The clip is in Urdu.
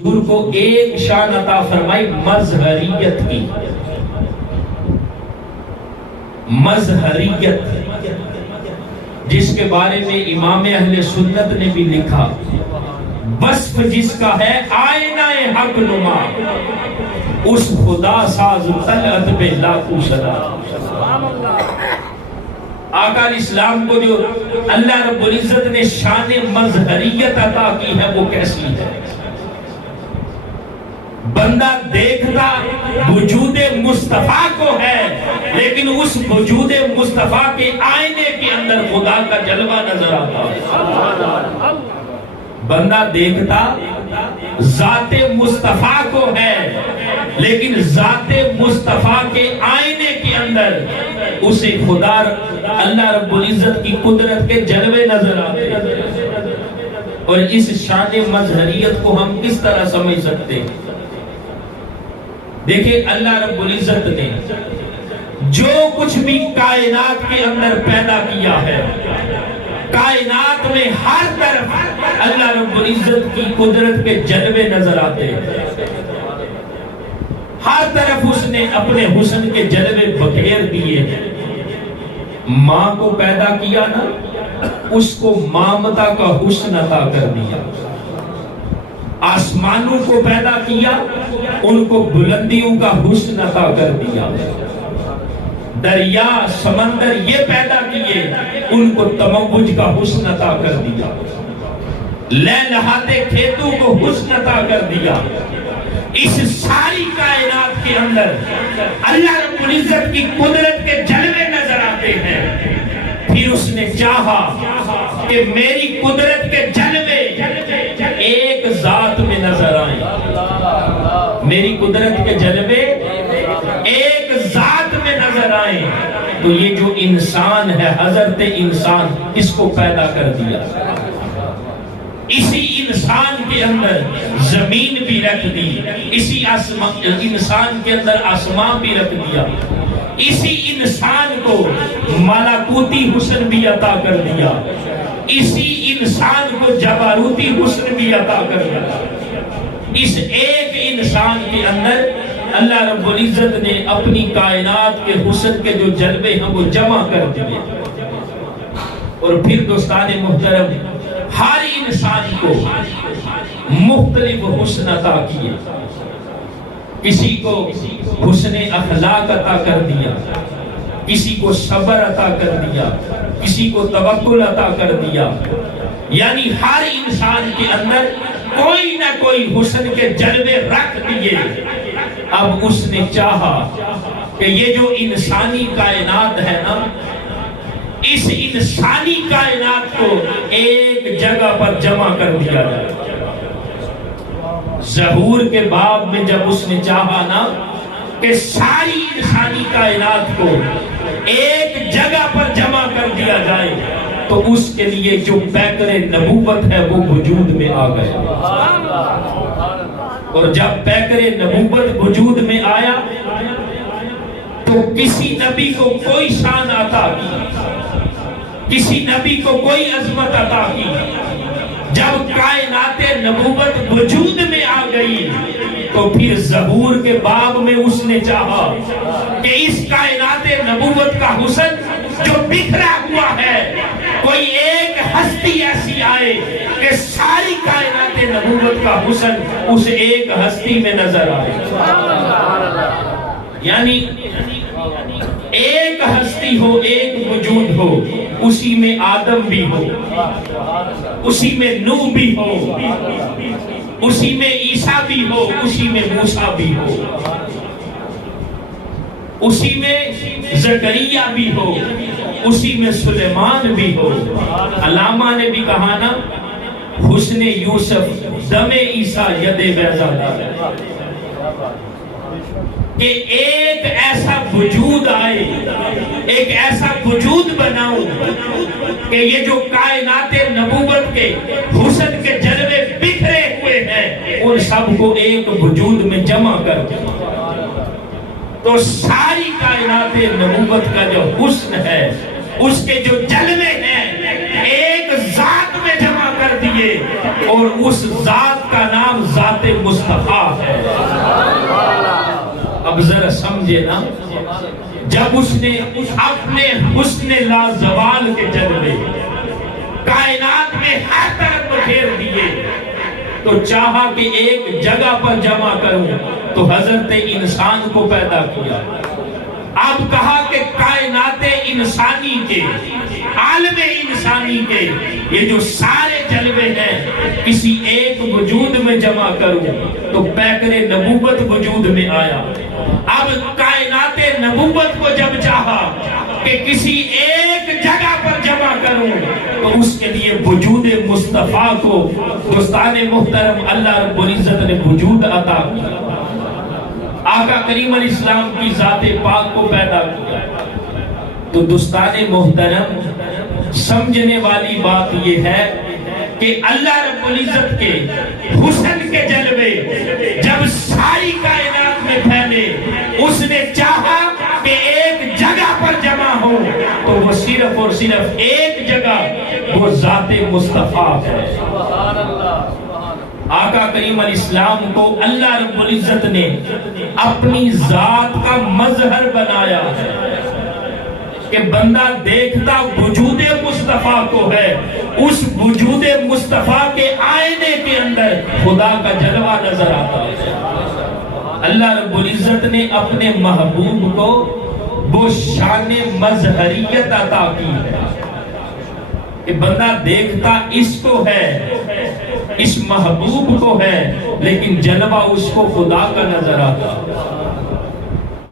حضور کو ایک شان عطا فرمائی مظہریت کی. مظہریت جس کے بارے میں امام اہل سنت نے بھی لکھا، وصف جس کا ہے آئینہ حق نما، اس خدا ساز طلعت بے لاکھوں صدا. آقا اسلام کو جو اللہ رب العزت نے شان مظہریت عطا کی ہے وہ کیسی ہے؟ بندہ دیکھتا وجود مصطفیٰ کو ہے، لیکن اس وجود مصطفیٰ کے آئینے کے اندر خدا کا جلوہ نظر آتا ہے. بندہ دیکھتا ذات مصطفیٰ کو ہے، لیکن ذات مصطفیٰ کے آئینے کے اندر اسے خدا اللہ رب العزت کی قدرت کے جلوے نظر آتے ہیں. اور اس شان مظہریت کو ہم کس طرح سمجھ سکتے ہیں؟ دیکھیں، اللہ رب العزت نے جو کچھ بھی کائنات کے اندر پیدا کیا ہے، کائنات میں ہر طرف اللہ رب العزت کی قدرت کے جلوے نظر آتے ہیں. ہر طرف اس نے اپنے حسن کے جلوے بکھیر دیے ہیں. ماں کو پیدا کیا نا، اس کو مامتا کا حسن عطا کر دیا. آسمانوں کو پیدا کیا، ان کو بلندیوں کا حسن عطا کر دیا. دریا سمندر یہ پیدا کیے، ان کو تموج کا حسن عطا کر دیا. لہلہاتے کھیتوں کو حسن عطا کر دیا. اس ساری کائنات کے اندر اللہ رب العزت کی قدرت کے جلوے نظر آتے ہیں. پھر اس نے چاہا کہ میری قدرت کے جلوے ایک ذات میں نظر آئیں. میری قدرت کے جلوے ایک ذات میں نظر آئیں. تو یہ جو انسان ہے، حضرت انسان، اس کو پیدا کر دیا. اسی انسان کے اندر زمین بھی رکھ دی، اسی انسان کے اندر آسمان بھی رکھ دیا. اسی انسان کو ملکوتی حسن بھی عطا کر دیا. اسی انسان کو جبروتی حسن بھی عطا کر دیا. اس ایک انسان کے اندر اللہ رب العزت نے اپنی کائنات کے حسن کے جو جلوے ہیں وہ جمع کر دیے. اور پھر دوستان محترم، ہر انسان کو مختلف حسن عطا کیے. کسی کو حسن اخلاق عطا کر دیا، کسی کو صبر عطا کر دیا، کسی کو توکل عطا کر دیا. یعنی ہر انسان کے اندر کوئی نہ کوئی حسن کے جلوے رکھ دیے. اب اس نے چاہا کہ یہ جو انسانی کائنات ہے نا، اس انسانی کائنات کو ایک جگہ پر جمع کر دیا جائے. ظہور کے باب میں جب اس نے چاہا نا کہ ساری انسانی کائنات کو ایک جگہ پر جمع کر دیا جائے، تو اس کے لیے جو پیکر نبوت ہے وہ وجود میں آ گیا. اور جب پیکر نبوت وجود میں آیا تو کسی نبی کو کوئی شان عطا کی، کسی نبی کو کوئی عظمت عطا کی. جب کائنات نبوت وجود میں آ گئی تو پھر ظہور کے باب میں اس نے چاہا کہ اس کائنات نبوت کا حسن جو بکھرا ہوا ہے، کوئی ایک ہستی ایسی آئے کہ ساری کائنات نبوت کا حسن اس ایک ہستی میں نظر آئے. یعنی ایک ہستی ہو، ایک وجود ہو، اسی میں آدم بھی ہو، اسی میں نوح بھی ہو، اسی میں عیسیٰ بھی ہو، اسی میں موسیٰ بھی ہو، اسی میں زکریا بھی ہو، اسی میں سلیمان بھی ہو. علامہ نے بھی کہا نا، حسن یوسف دم عیسیٰ ید بیضا، کہ ایک ایسا وجود آئے، ایک ایسا وجود بناؤں کہ یہ جو کائنات نبوت کے حسن کے جلوے بکھرے ہوئے ہیں ان سب کو ایک وجود میں جمع کر دیں. تو ساری کائنات نبوت کا جو حسن ہے، اس کے جو جلوے ہیں، ایک ذات میں جمع کر دیے اور اس ذات کا نام ذات مصطفیٰ ہے۔ اب ذرا سمجھے نا، جب اس نے اپنے حسن لازوال کے جلوے کائنات میں ہر طرف بکھیر دیے تو چاہا کہ ایک جگہ پر جمع کروں تو حضرت انسان کو پیدا کیا۔ اب کہا کہ کائنات انسانی کے، عالم انسانی کے یہ جو سارے جلوے ہیں کسی ایک وجود میں جمع کروں تو پیکر نبوت وجود میں آیا۔ اب کائنات نبوت کو جب چاہا کہ کسی ایک جگہ پر جمع کروں تو اس کے لیے وجود مصطفیٰ کو دوستان محترم اللہ رب العزت نے وجود عطا کیا، آقا کریم علیہ السلام کی ذات پاک کو پیدا کیا۔ تو دوستان محترم سمجھنے والی بات یہ ہے کہ اللہ رب العزت کے حسن کے جلوے جب ساری کائنات میں پھیلے، اس نے چاہا کہ ایک جگہ پر جمع ہو تو وہ صرف اور صرف ایک جگہ، وہ ذات مصطفیٰ ہے۔ آقا کریم علیہ السلام کو اللہ رب العزت نے اپنی ذات کا مظہر بنایا ہے کہ بندہ دیکھتا وجود مصطفیٰ کو ہے، اس وجود مصطفیٰ کے آئینے کے اندر خدا کا جلوہ نظر آتا ہے۔ اللہ رب العزت نے اپنے محبوب کو وہ شان مظہریت عطا کی ہے کہ بندہ دیکھتا اس کو ہے، اس محبوب کو ہے، لیکن جلوہ اس کو خدا کا نظر آتا ہے۔